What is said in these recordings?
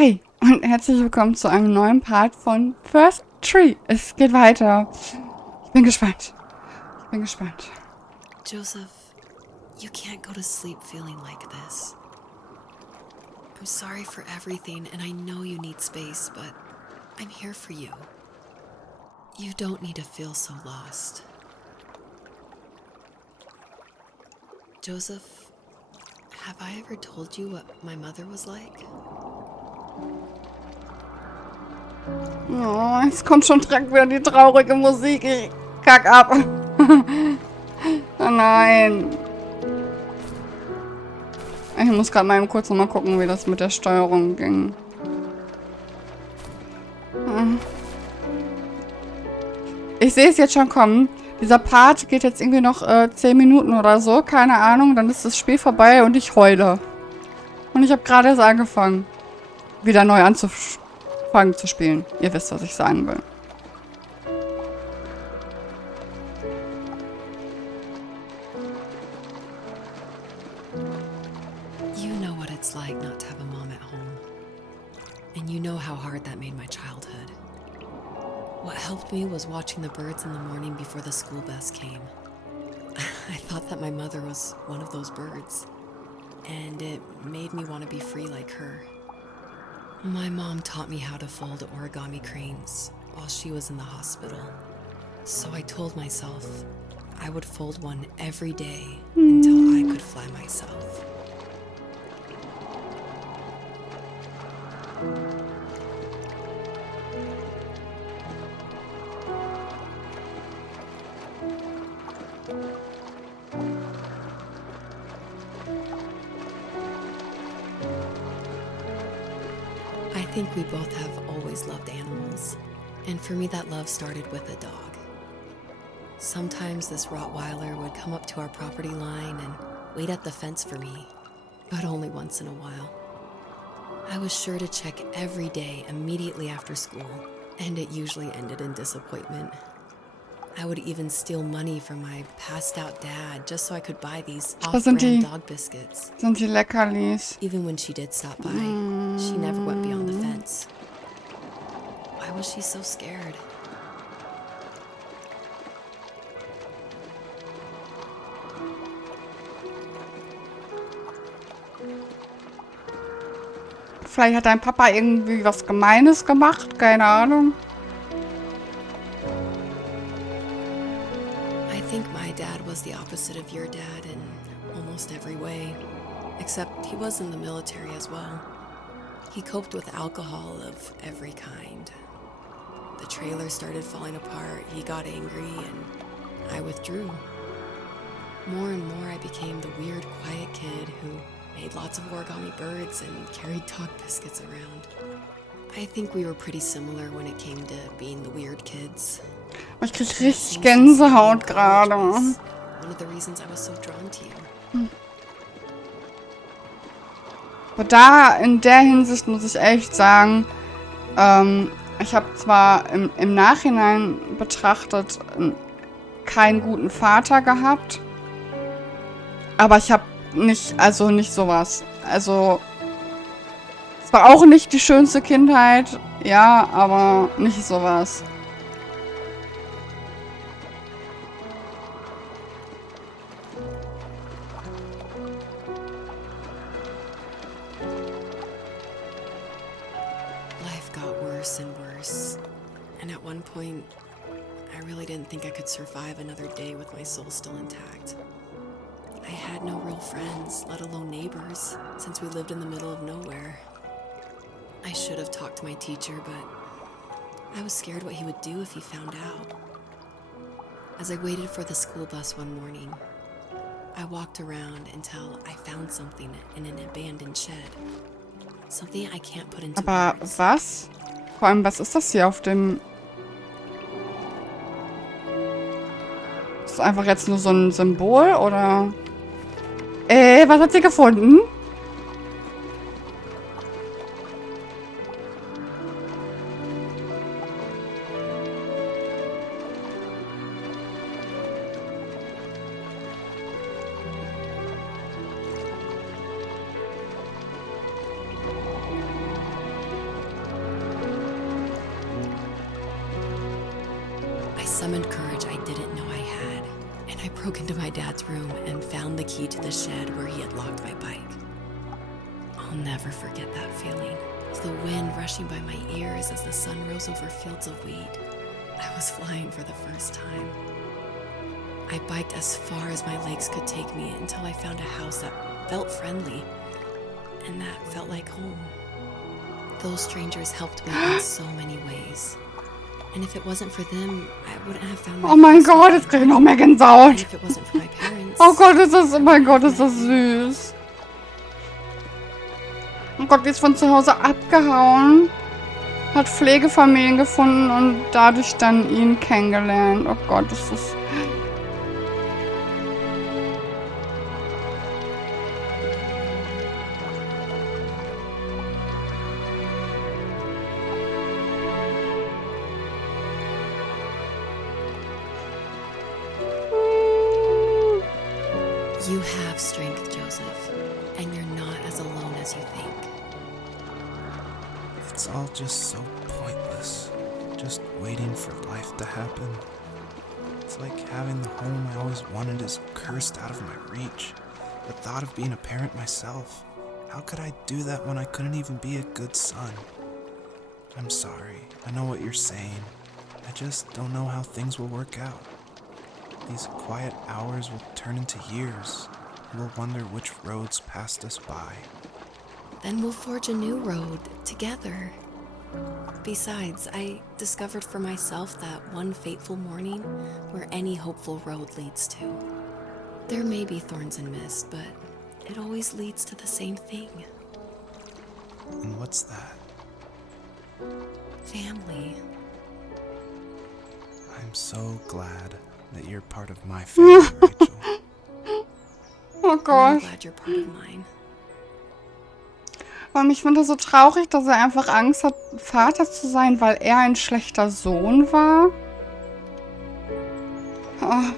Hi und herzlich willkommen zu einem neuen Part von First Tree. Es geht weiter. Ich bin gespannt. Joseph, you can't go to sleep feeling like this. I'm sorry for everything, and I know you need space, but I'm here for you. You don't need to feel so lost. Joseph, have I ever told you what my mother was like? Oh, jetzt kommt schon direkt wieder die traurige Musik. Ich kack ab. Oh nein. Ich muss gerade mal kurz nochmal gucken, wie das mit der Steuerung ging. Ich sehe es jetzt schon kommen. Dieser Part geht jetzt irgendwie noch 10 Minuten oder so. Keine Ahnung. Dann ist das Spiel vorbei und ich heule. Und ich habe gerade erst angefangen, wieder neu anzufangen zu spielen. Ihr wisst, was ich sagen will. You know what it's like not to have a mom at home. And you know how hard that made my childhood. What helped me was watching the birds in the morning before the school bus came. I thought that my mother was one of those birds, and it made me want to be free like her. My mom taught me how to fold origami cranes while she was in the hospital. So I told myself I would fold one every day until I could fly myself. I think we both have always loved animals, and for me that love started with a dog. Sometimes this Rottweiler would come up to our property line and wait at the fence for me, but only once in a while. I was sure to check every day immediately after school, and it usually ended in disappointment. I would even steal money from my passed-out dad just so I could buy these off-brand dog biscuits. Sind die Leckerlis. Even when she did stop by, she never went beyond the fence. Why was she so scared? Vielleicht hat dein Papa irgendwie was Gemeines gemacht. Keine Ahnung. I think my dad was the opposite of your dad in almost every way, except he was in the military as well. He coped with alcohol of every kind. The trailer started falling apart, he got angry, and I withdrew. More and more I became the weird, quiet kid who made lots of origami birds and carried dog biscuits around. I think we were pretty similar when it came to being the weird kids. Ich krieg richtig Gänsehaut gerade. One of the reasons I was so drawn to you. Aber da, in der Hinsicht muss ich echt sagen, ich habe zwar im Nachhinein betrachtet keinen guten Vater gehabt, aber ich habe nicht sowas. Also, es war auch nicht die schönste Kindheit, ja, aber nicht sowas. Life got worse and worse, and at one point, I really didn't think I could survive another day with my soul still intact. I had no real friends, let alone neighbors, since we lived in the middle of nowhere. I should have talked to my teacher, but I was scared what he would do if he found out. As I waited for the school bus one morning, I walked around until I found something in an abandoned shed. Something I can't put into Aber words. was? Vor allem, was ist das hier auf dem... Ist das einfach jetzt nur so ein Symbol, oder... was hat sie gefunden? summoned courage I didn't know I had, and I broke into my dad's room and found the key to the shed where he had locked my bike. I'll never forget that feeling. The wind rushing by my ears as the sun rose over fields of wheat. I was flying for the first time. I biked as far as my legs could take me until I found a house that felt friendly, and that felt like home. Those strangers helped me in so many ways. And if it wasn't for them, I wouldn't have found my Oh mein Gott, jetzt krieg ich noch mehr And Gänsehaut. if it wasn't for my parents, Oh Gott, oh mein Gott, ist das süß. Oh Gott, die ist von zu Hause abgehauen. Hat Pflegefamilien gefunden und dadurch dann ihn kennengelernt. Oh Gott, das ist... you have strength, Joseph, and you're not as alone as you think. It's all just so pointless. Just waiting for life to happen. It's like having the home I always wanted is cursed out of my reach. The thought of being a parent myself. How could I do that when I couldn't even be a good son? I'm sorry. I know what you're saying. I just don't know how things will work out. These quiet hours will turn into years. We'll wonder which roads passed us by. Then we'll forge a new road together. Besides, I discovered for myself that one fateful morning where any hopeful road leads to. There may be thorns and mist, but it always leads to the same thing. And what's that? Family. I'm so glad that you're part of my family, Rachel. Oh And I'm Gott. glad you're part of mine. Und ich finde das so traurig, dass er einfach Angst hat, Vater zu sein, weil er ein schlechter Sohn war. Oh.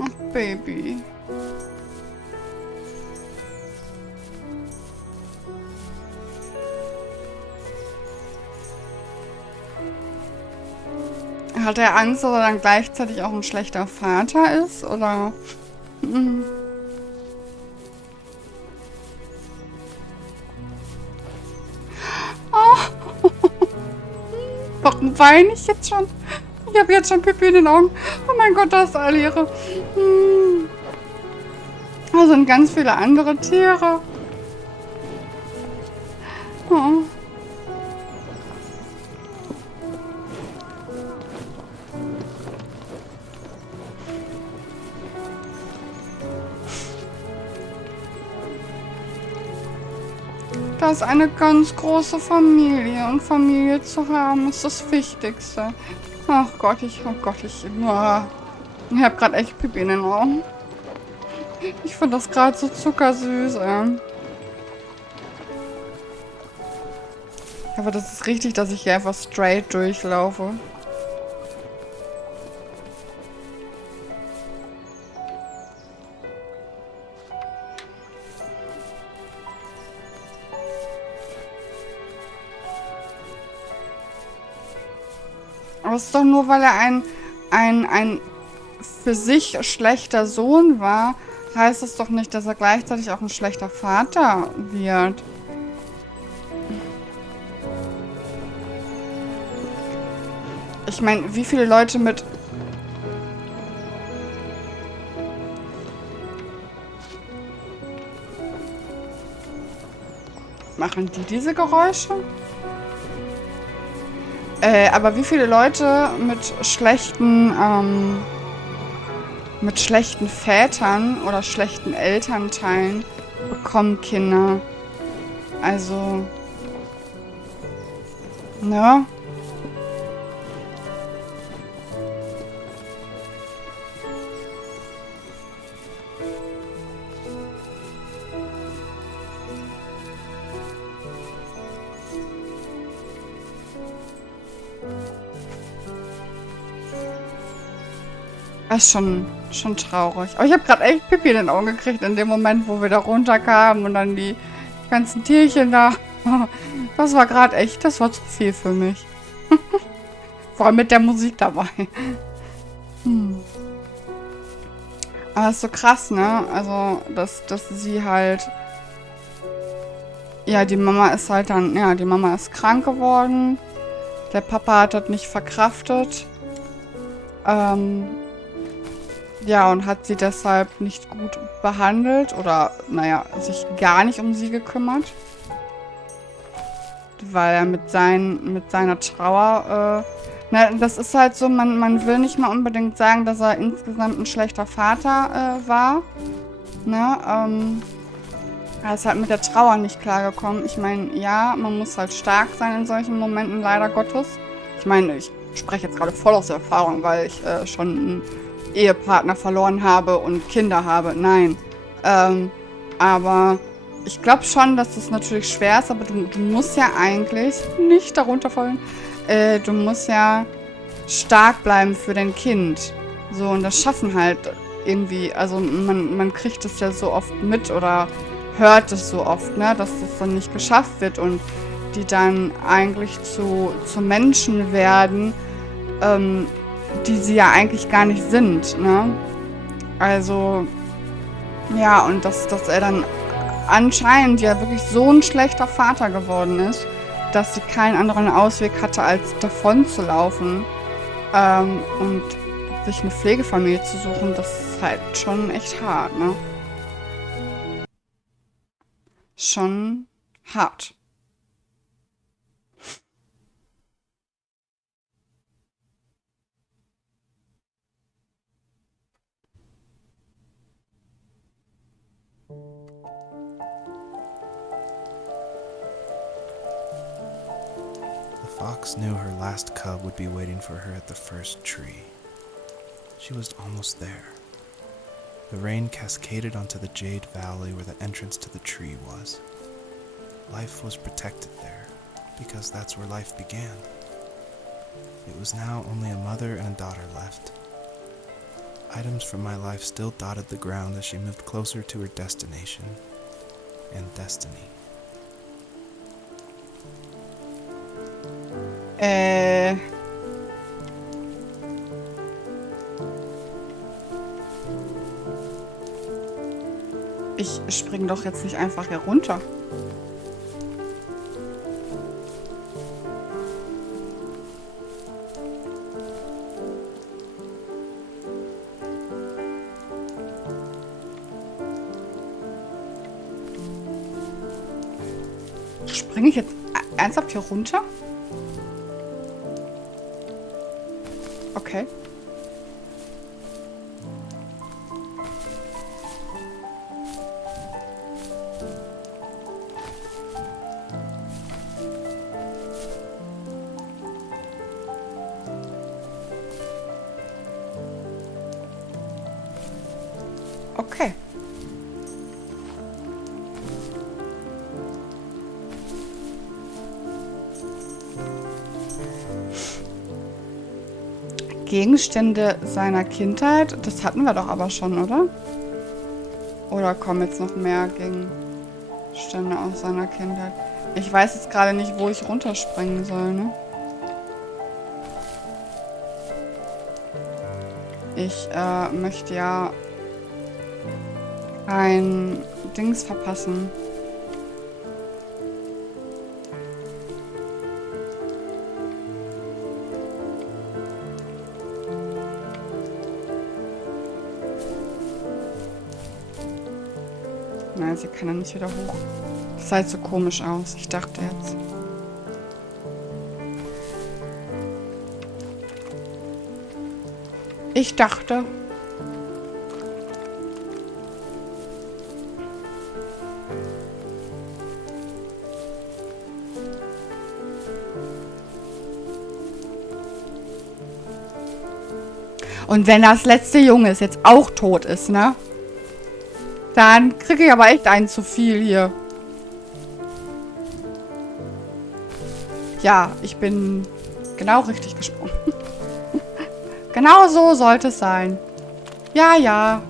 Ach, Baby. Hat er Angst, dass er dann gleichzeitig auch ein schlechter Vater ist? Oder... Hm. Oh. Warum weine ich jetzt schon? Ich habe jetzt schon Pipi in den Augen. Oh mein Gott, da ist Alire. Da sind ganz viele andere Tiere. Oh. Das ist eine ganz große Familie und Familie zu haben ist das Wichtigste. Ach Gott, ich habe gerade echt Pipi in den Augen. Ich finde das gerade so zuckersüß, ey. Aber das ist richtig, dass ich hier einfach straight durchlaufe. Aber es ist doch nur, weil er ein für sich schlechter Sohn war, heißt es doch nicht, dass er gleichzeitig auch ein schlechter Vater wird. Ich meine, wie viele Leute mit... Machen die diese Geräusche? Aber wie viele Leute mit schlechten Vätern oder schlechten Elternteilen bekommen Kinder? Also, ne? Das ist schon traurig. Aber ich habe gerade echt Pipi in den Augen gekriegt in dem Moment, wo wir da runterkamen und dann die ganzen Tierchen da. Das war gerade echt, das war zu viel für mich. Vor allem mit der Musik dabei. Aber ist so krass, ne? Also, dass sie halt... Ja, die Mama ist halt dann... Ja, die Mama ist krank geworden. Der Papa hat das nicht verkraftet. Ja, und hat sie deshalb nicht gut behandelt. Oder, naja, sich gar nicht um sie gekümmert. Weil er mit seiner Trauer... das ist halt so, man will nicht mal unbedingt sagen, dass er insgesamt ein schlechter Vater war. Ne? Er ist halt mit der Trauer nicht klargekommen. Ich meine, ja, man muss halt stark sein in solchen Momenten, leider Gottes. Ich meine, ich spreche jetzt gerade voll aus der Erfahrung, weil ich schon einen Ehepartner verloren habe und Kinder habe. Nein. Aber ich glaube schon, dass das natürlich schwer ist, aber du musst ja eigentlich nicht darunter fallen. Du musst ja stark bleiben für dein Kind. So, und das schaffen halt irgendwie, also man kriegt es ja so oft mit oder hört es so oft, ne, dass das dann nicht geschafft wird und die dann eigentlich zu Menschen werden, die sie ja eigentlich gar nicht sind, ne? Also, ja, und dass er dann anscheinend ja wirklich so ein schlechter Vater geworden ist, dass sie keinen anderen Ausweg hatte, als davon zu laufen und sich eine Pflegefamilie zu suchen, das ist halt schon echt hart, ne? Schon hart. The fox knew her last cub would be waiting for her at the first tree. She was almost there. The rain cascaded onto the jade valley where the entrance to the tree was. Life was protected there, because that's where life began. It was now only a mother and a daughter left. Items from my life still dotted the ground as she moved closer to her destination and destiny. Ich spring doch jetzt nicht einfach hier runter. Springe ich jetzt ernsthaft hier runter? Okay. Okay. Gegenstände seiner Kindheit, das hatten wir doch aber schon, oder? Oder kommen jetzt noch mehr Gegenstände aus seiner Kindheit? Ich weiß jetzt gerade nicht, wo ich runterspringen soll, ne? Ich möchte ja ein Dings verpassen. Nein, sie kann ja nicht wieder hoch. Das sah jetzt so komisch aus. Ich dachte jetzt. Ich dachte. Und wenn das letzte Junge jetzt auch tot ist, ne? Dann kriege ich aber echt einen zu viel hier. Ja, ich bin genau richtig gesprungen. Genau so sollte es sein. Ja, ja.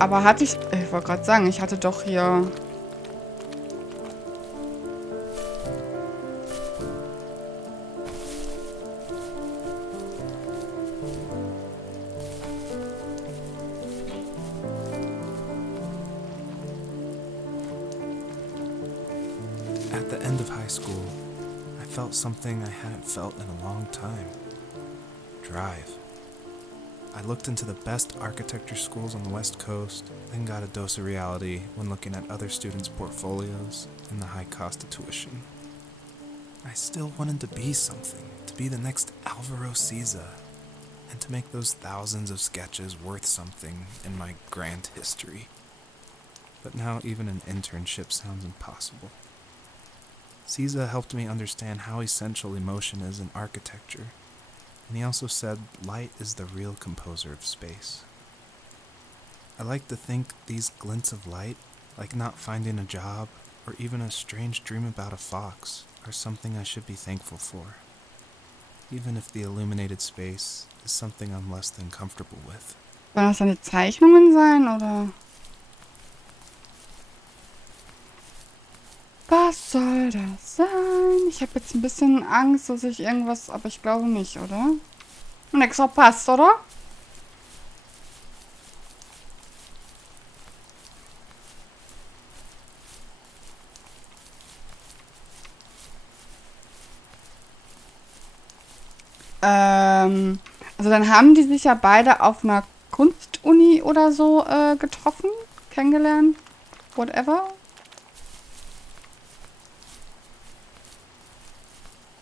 Aber hatte ich wollte gerade sagen, ich hatte doch hier... At the end of high school, I felt something I hadn't felt in a long time. Drive. I looked into the best architecture schools on the West Coast, then got a dose of reality when looking at other students' portfolios and the high cost of tuition. I still wanted to be something, to be the next Alvaro Siza, and to make those thousands of sketches worth something in my grand history. But now even an internship sounds impossible. Siza helped me understand how essential emotion is in architecture, and he also said light is the real composer of space. I like to think these glints of light, like not finding a job or even a strange dream about a fox, are something I should be thankful for, even if the illuminated space is something I'm less than comfortable with. Sollen das seine Zeichnungen sein, oder? Was soll das sein? Ich habe jetzt ein bisschen Angst, dass ich irgendwas... Aber ich glaube nicht, oder? Nix verpasst, oder? Also dann haben die sich ja beide auf einer Kunstuni oder so getroffen, kennengelernt, whatever.